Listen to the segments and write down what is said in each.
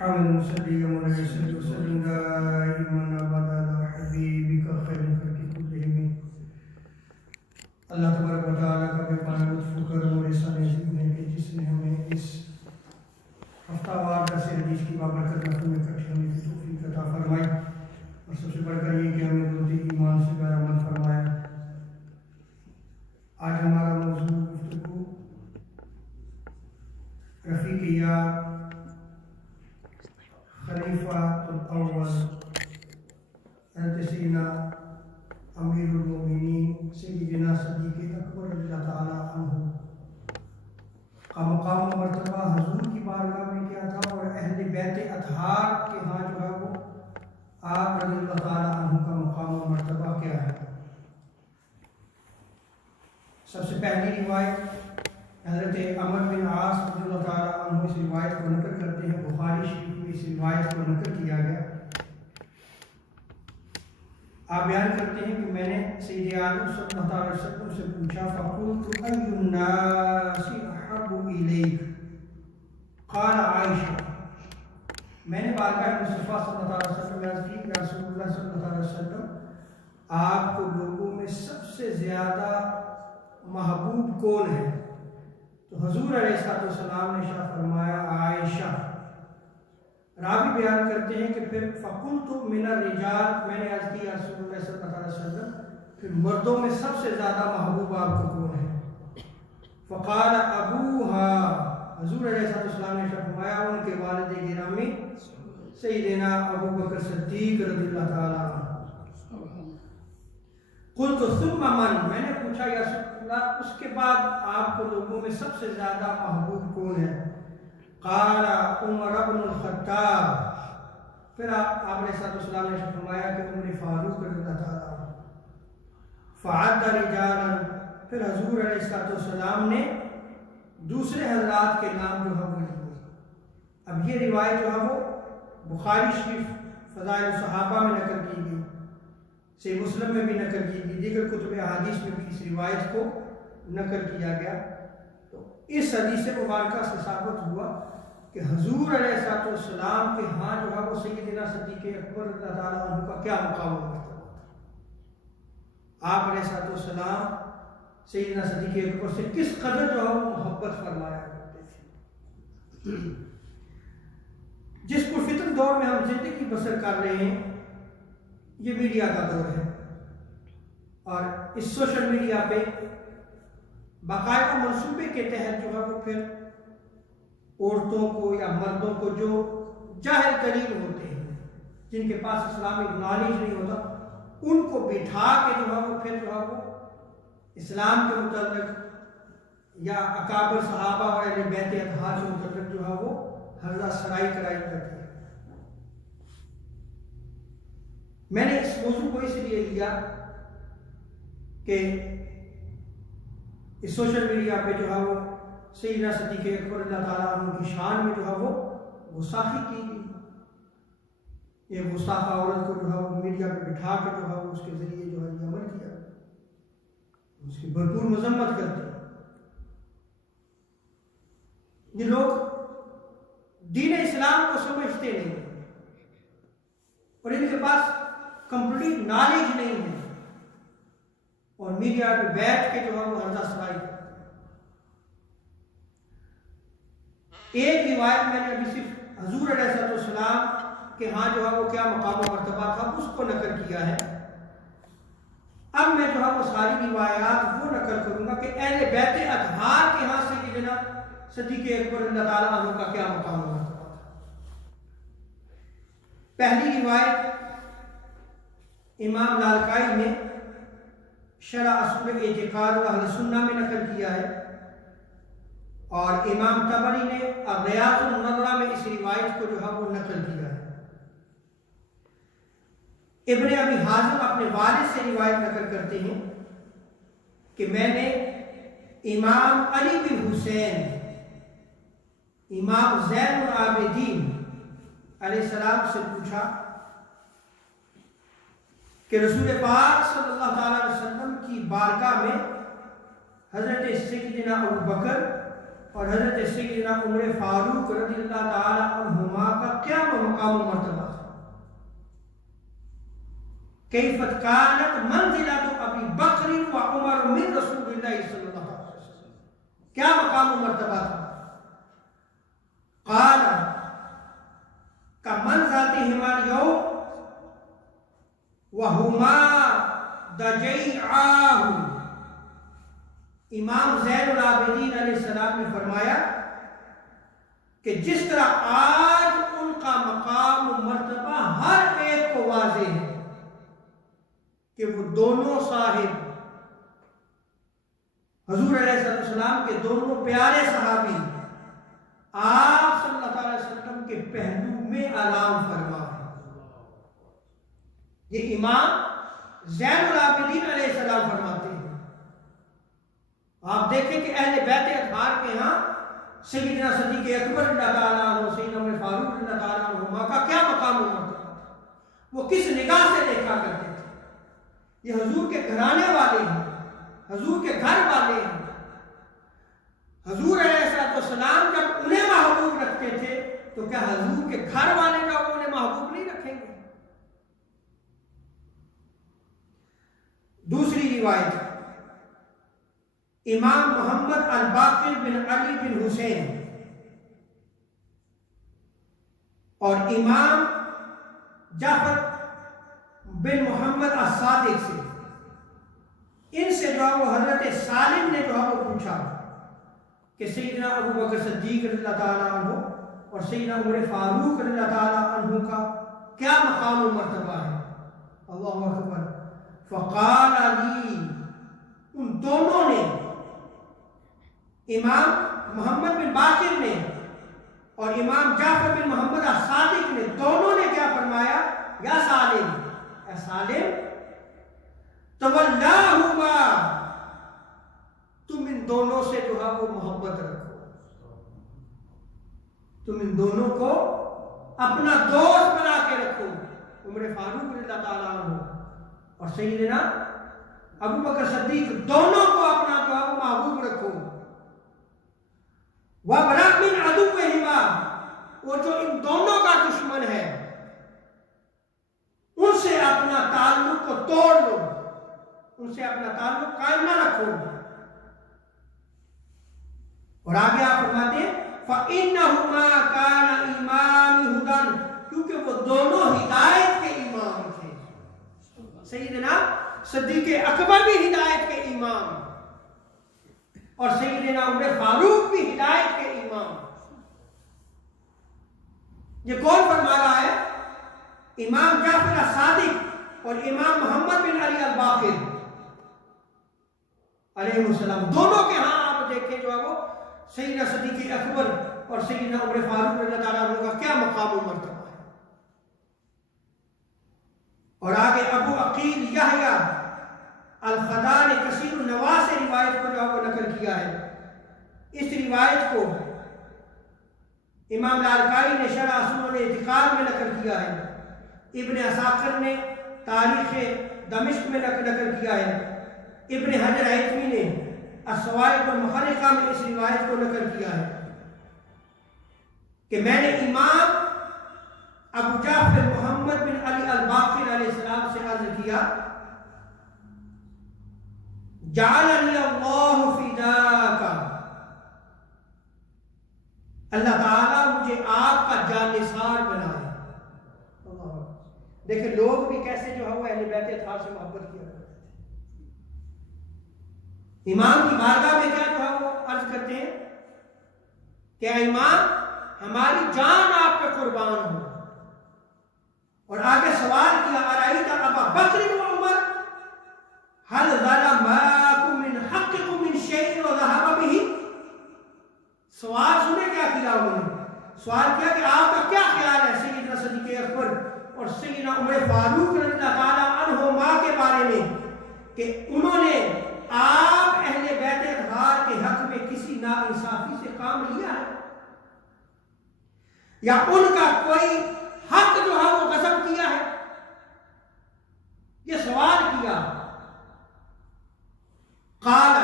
حامد مصلي ومرسل وسلم دائما ابدا على حبيبك خير الخلق كلهم. اللہ تبارک و تعالیٰ کا بے پناہ لطف و کرم اور احسان ہے کہ جس نے ہمیں اس ہفتہ وار درس حدیث کی بابرکت محفل میں اکٹھے ہونے کی توفیق عطا فرمائی، اور سب سے بڑھ کر یہ کہ ہمیں دودھ ایمان سے پیار عمل فرمایا. آج ہمارا موضوع گفتگو رفیق یار خلیفہ الاول حضرت سیدنا امیر المومنین سیدنا صدیق اکبر رضی اللہ تعالیٰ عنہ کا مقام و مرتبہ حضور کی بارگاہ میں کیا تھا، اور اہل بیت اطہار کے ہاں جو ہے وہ آپ رضی اللہ تعالیٰ عنہ کا مقام و مرتبہ کیا ہے. سب سے پہلی روایت حضرت عمر بن عاص رضی اللہ تعالیٰ عنہ اس روایت کو نقل کرتے ہیں. بخاری شریف میں اس روایت کو نقل کیا گیا. آپ بیان کرتے ہیں کہ میں نے سید عالم صلی اللہ علیہ وسلم سے پوچھا فقلت ای الناس احب الیک قال عائشہ. میں نے بارگاہ مصطفیٰ صلی اللہ علیہ وسلم میں عرض کی کہ رسول اللہ صلی اللہ علیہ وسلم آپ کو لوگوں میں سب سے زیادہ محبوب کون ہے؟ تو حضور علیہ السلام نے شاہ فرمایا عائشہ. راوی بیان کرتے ہیں کہ پھر فقلت من الرجال، میں نے عرض کیا رسول اللہ صلی اللہ علیہ وسلم پھر مردوں میں سب سے زیادہ محبوب آپ کو کون ہے؟ فقال ابوها، حضور علیہ السلام نے شاہ فرمایا ان کے والد گرامی سیدنا ابو بکر صدیق رضی اللہ تعالیٰ عنہ. قلت ثم من، میں نے پوچھا یا رسول اللہ اس کے بعد آپ کو لوگوں میں سب سے زیادہ محبوب کون ہے؟ قال عمر بن الخطاب. پھر آپ علیہ السلام نے فرمایا کہ عمر فاروق رضی اللہ تعالیٰ عنہ. فعد رجالا، پھر حضور علیہ السلام نے دوسرے حضرات کے نام جو ہے وہ لیے. اب یہ روایت جو ہے وہ بخاری شریف فضائل الصحابہ میں نقل کی گئی، صحیح مسلم میں بھی نقل کی گئی، دیگر کتب احادیث میں بھی اس روایت کو نقل کیا گیا. تو اس حدیث مبارکہ سے ثابت ہوا کہ حضور علیہ السلام کے ہاں جو ہے وہ سیدنا صدیق اکبر رضی اللہ تعالیٰ عنہ کا کیا مقام و مرتبہ تھا. آپ علیہ السلام سیدنا صدیق اکبر سے کس قدر جو ہے وہ محبت فرمایا کرتے تھے. جس پرفتن دور میں ہم زندگی بسر کر رہے ہیں یہ میڈیا کا دور ہے، اور اس سوشل میڈیا پہ باقاعدہ منصوبے کے تحت جو ہے وہ پھر عورتوں کو یا مردوں کو جو جاہل ترین ہوتے ہیں، جن کے پاس اسلامک نالج نہیں ہوتا، ان کو بٹھا کے جو ہے وہ پھر جو ہے وہ اسلام کے متعلق یا اکابر صحابہ اور اہل بیت اطہار کے متعلق جو ہے وہ حرضہ سرائی کرائی کرتے ہیں. میں نے اس موضوع کو اس لیے لیا کہ اس سوشل میڈیا پہ جو ہے وہ سیدنا صدیق اکبر اللہ تعالیٰ عنہ کی شان میں جو ہے وہ گستاخی کی گئی. ایک گستاخہ عورت کو جو ہے وہ میڈیا پہ بٹھا کے جو ہے وہ اس کے ذریعے جو ہے یہ عمل کیا، اس کی بھرپور مذمت کرتے ہیں. یہ لوگ دین اسلام کو سمجھتے نہیں، اور ان کے پاس کمپلیٹ نالج نہیں ہے، اور میڈیا پہ بیٹھ کے جو ہے وہ حرضہ سرائی کرتے ہیں. ایک روایت میں نے ابھی صرف حضور علیہ السلام کے ہاں جو ہے وہ کیا مقام و مرتبہ تھا اس کو نقل کیا ہے. اب میں جو ہے وہ ساری روایات وہ نقل کروں گا کہ اہل بیت اطہار کے ہاں سے کہ جناب صدیق اکبر اللہ تعالیٰ عنہ کا کیا مقام و مرتبہ تھا. پہلی روایت امام لالکائی نے شرح اصول اعتقاد اہل سنہ میں نقل کیا ہے، اور امام طبری نے غیاث النظرہ میں اس روایت کو جو ہے وہ نقل کیا ہے. ابن ابی حازم اپنے والد سے روایت نقل کرتے ہیں کہ میں نے امام علی بن حسین امام زین العابدین علیہ السلام سے پوچھا کہ رسول پاک صلی اللہ تعالیٰ علیہ وسلم کی بارگاہ میں حضرت سیدنا ابو بکر اور حضرت سیدنا عمر فاروق رضی اللہ تعالیٰ عنہما کا کیا کیفت کانت منزلۃ ابی بکر و عمر من رسول اللہ صلی اللہ علیہ وسلم، کیا مقام و مرتبہ تھا؟ قال کمنزلتہما اليوم وہما ضجیعاہ، امام زین العابدین علیہ السلام نے فرمایا کہ جس طرح آج ان کا مقام و مرتبہ ہر ایک کو واضح ہے کہ وہ دونوں صاحب حضور علیہ السلام کے دونوں پیارے صحابی آپ صلی اللہ علیہ وسلم کے پہلو میں علام فرما ہے۔ یہ امام زین العابدین علیہ السلام فرماتے ہیں۔ آپ دیکھیں کہ اہل بیت اطہار کے ہاں سیدنا صدیق اکبر رضی اللہ تعالیٰ عنہ، سیدنا عمر فاروق رضی اللہ تعالیٰ عنہ کا کیا مقام و مرتبہ تھا، وہ کس نگاہ سے دیکھا کرتے تھے۔ یہ حضور کے گھرانے والے ہیں، حضور کے گھر والے ہیں۔ حضور علیہ السلام جب انہیں محبوب رکھتے تھے تو کیا حضور کے گھر والے کا وہ انہیں محبوب نہیں رکھیں گے؟ دوسری روایت امام محمد الباقر بن علی بن حسین اور امام جعفر بن محمد الصادق سے، ان سے جو ہے وہ حضرت سالم نے جو ہے وہ پوچھا کہ سیدنا ابو بکر صدیق رضی اللہ تعالیٰ عنہ اور سیدنا عمر فاروق رضی اللہ تعالیٰ عنہ کا کیا مقام و مرتبہ ہے؟ اللہ اکبر۔ فقال علی، ان دونوں نے، امام محمد بن باقر نے اور امام جعفر بن محمد الصادق نے، دونوں نے کیا فرمایا؟ یا سالم، اے سالم، تولاہما، تم ان دونوں سے جو ہے وہ محبت رکھو، تم ان دونوں کو اپنا دوست بنا کے رکھو، عمر فاروق رضی اللہ تعالیٰ عنہ اور سیدنا ابو بکر صدیق، دونوں کو اپنا جو ہے وہ محبوب رکھو۔ وَبْرَأْ مِنْ عَدُوِّهِمَا، وہ جو ان دونوں کا دشمن ہے ان سے اپنا تعلق کو توڑ لو، ان سے اپنا تعلق قائم نہ رکھو۔ اور آگے آپ فرماتے ہیں فَإِنَّهُمَا كَانَ إِمَامِ هُدًى، کیونکہ وہ دونوں ہدایت کے امام تھے۔ سیدنا صدیق اکبر بھی ہدایت کے امام اور سیدنا عمر فاروق بھی ہدایت کے امام۔ یہ کون فرما رہا ہے؟ امام جعفر الصادق اور امام محمد بن علی الباقر علیہ السلام، دونوں کے ہاں آپ دیکھیں جو ہے وہ سیدنا صدیق اکبر اور سیدنا عمر فاروق رضی اللہ تعالیٰ عنہ کا کیا مقام و مرتبہ ہے۔ اور آگے ابو عقیل یحییٰ الخضاع نے کثیر النواس سے روایت کو جو ہے نقل کیا ہے۔ اس روایت کو امام لالکائی نے شرح سنن اعتقاد میں نقل کیا ہے، ابن عساکر نے تاریخ دمشق میں نقل کیا ہے، ابن حجر حیثمی نے الصواعق المحرقہ میں اس روایت کو نقل کیا ہے کہ میں نے امام ابو جعفر محمد بن علی الباقر علیہ السلام سے عرض کیا جعلنی اللہ فداک، اللہ تعالیٰ مجھے آپ کا جانثار بنائے۔ دیکھیں لوگ بھی کیسے جو ہے وہ اہل بیت اطہار سے محبت کیا کرتے تھے۔ امام کی بارگاہ میں کیا جو ہے وہ عرض کرتے ہیں کہ اے امام ہماری جان آپ پہ قربان ہو، اور آگے سوال کیا ارائیت ابا بکر و عمر هل ظلماکم من حقکم من شیء وذهب به، سوال سنے کیا کیا انہوں نے؟ سوال کیا کہ آپ کا کیا خیال ہے سیدنا صدیق اکبر اور سیدنا عمر فاروق رضی اللہ تعالیٰ عنہما کے بارے میں کہ انہوں نے آپ اہل بیت اطہار کے حق میں کسی ناانصافی سے کام لیا ہے، یا ان کا کوئی حق جو ہے وہ غصب کیا ہے؟ یہ سوال کیا۔ قال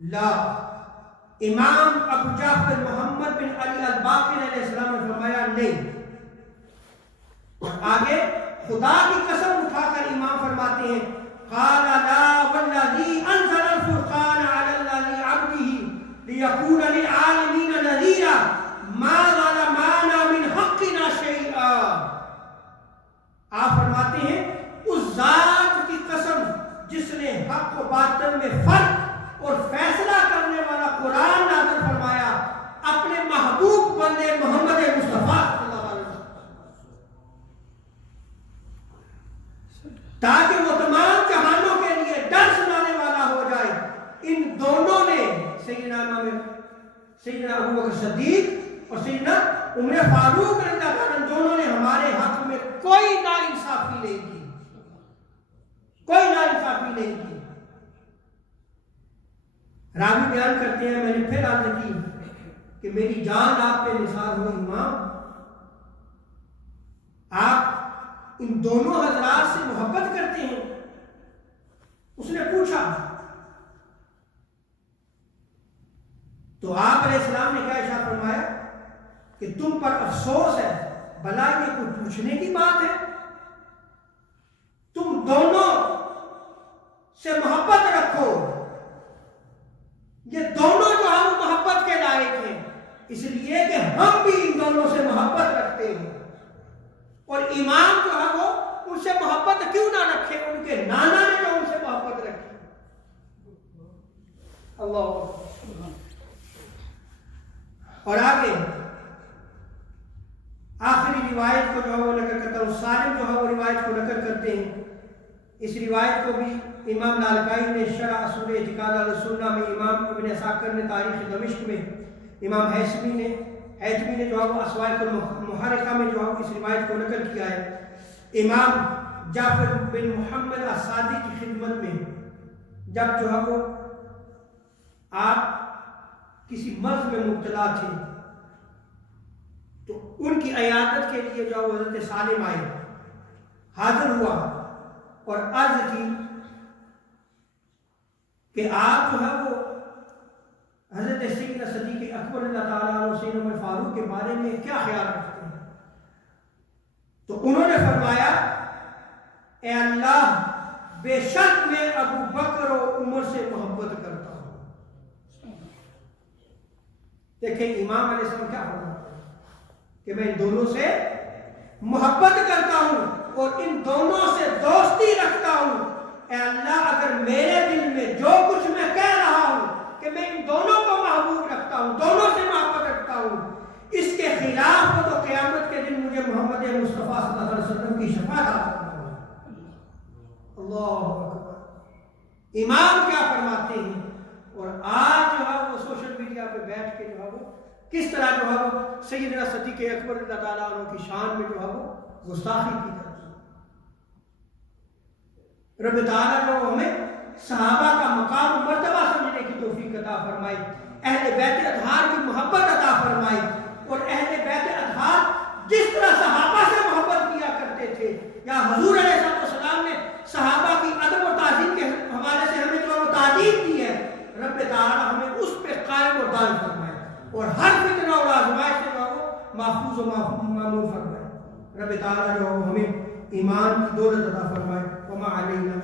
لا، امام ابو جعفر محمد بن علی الباقر علیہ السلام نے فرمایا نہیں۔ اور آگے خدا کی قسم اٹھا کر امام فرماتے ہیں قال لا والذی انزل الفرقان علی الذی عبده لیکون للعالمین نذیرا ما ظلمانا من حقنا شیئا. آپ فرماتے ہیں اس ذات کی قسم جس نے حق و باطل میں فرق اور فیصلہ کرنے والا قرآن نازل فرمایا اپنے محبوب بندے محمد مصطفیٰ صلی اللہ علیہ وسلم تاکہ وہ تمام جہانوں کے لیے ڈر سنانے والا ہو جائے. ان دونوں نے سیدنا ابو بکر صدیق اور سیدنا عمر فاروق رضی اللہ عنہ دونوں نے ہمارے حق میں کوئی ناانصافی نہیں کی، کوئی ناانصافی نہیں کی. راوی بیان کرتے ہیں میں نے پھر عرض کی کہ میری جان آپ پہ نثار ہو امام، آپ ان دونوں حضرات سے محبت کرتے ہیں؟ اس نے پوچھا تو آپ علیہ السلام نے کیا ارشاد فرمایا کہ تم پر افسوس ہے، بھلا یہ کوئی پوچھنے کی بات ہے؟ تم دونوں سے محبت رکھو، یہ دونوں جو ہم محبت کے لائق ہیں اس لیے کہ ہم بھی ان دونوں سے محبت رکھتے ہیں. اور امام جو ہے وہ ان سے محبت کیوں نہ رکھے؟ ان کے نانا نے جو ان سے محبت رکھی. اللہ. اور آگے آخری روایت کو جو ہے وہ نقل کرتا ہوں، سالم جو ہے وہ روایت کو نقل کرتے ہیں. اس روایت کو بھی امام لالکائی نے شرح اصول اعتقاد السنہ میں، امام ابن عساکر نے تاریخ دمشق میں، امام حیثمی نے جو ہے وہ اسوائق المحرقہ میں جو ہے اس روایت کو نقل کیا ہے. امام جعفر بن محمد الصادق کی خدمت میں جب جو ہے وہ آپ کسی مرض میں مبتلا تھے تو ان کی عیادت کے لیے جو حضرت سالم آئے، حاضر ہوا اور عرض کی کہ آپ جو ہے وہ حضرت سیدنا صدیق اکبر اللہ تعالیٰ عنہ سیدنا عمر فاروق کے بارے میں کیا خیال رکھتے ہیں؟ تو انہوں نے فرمایا اے اللہ بے شک میں ابو بکر و عمر سے محبت کرتا ہوں. دیکھیں امام علیہ السلام کیا فرماتے ہیں کہ میں ان دونوں سے محبت کرتا ہوں اور ان دونوں سے دوستی رکھتا ہوں. اے اللہ اگر میرے دل میں جو کچھ میں کہہ رہا ہوں کہ میں ان دونوں کو محبوب رکھتا ہوں، دونوں سے محبت رکھتا ہوں، اس کے خلاف ہو تو قیامت کے دن مجھے محمد مصطفیٰ صلی اللہ علیہ وسلم کی شفاعت حاصل کرنا. اللہ اکبر. امام کیا فرماتے ہیں؟ اور آج جو ہے وہ سوشل میڈیا پہ بیٹھ کے جو ہے وہ کس طرح جو ہے وہ سیدنا صدیق اکبر اللہ تعالیٰ عنہ کی شان میں جو ہے وہ گستاخی کی جاتی ہے. رب تعالیٰ جو ہمیں صحابہ کا مقام و مرتبہ سمجھنے کی توفیق عطا فرمائی، اہل بیت اطہار کی محبت عطا فرمائی، اور اہل بیت اطہار جس طرح صحابہ سے محبت کیا کرتے تھے، یا حضور علیہ السلام نے صحابہ کی ادب و تعظیم کے حوالے سے ہمیں جو تعلیم دی ہے، رب تعالیٰ ہمیں اس پہ قائم و دائم فرمائے اور ہر فتنہ اور آزمائش سے جو وہ محفوظ و معمول فرمائے. رب تعالیٰ جو ہمیں ایمان کی دولت عطا فرمائے. وما علینا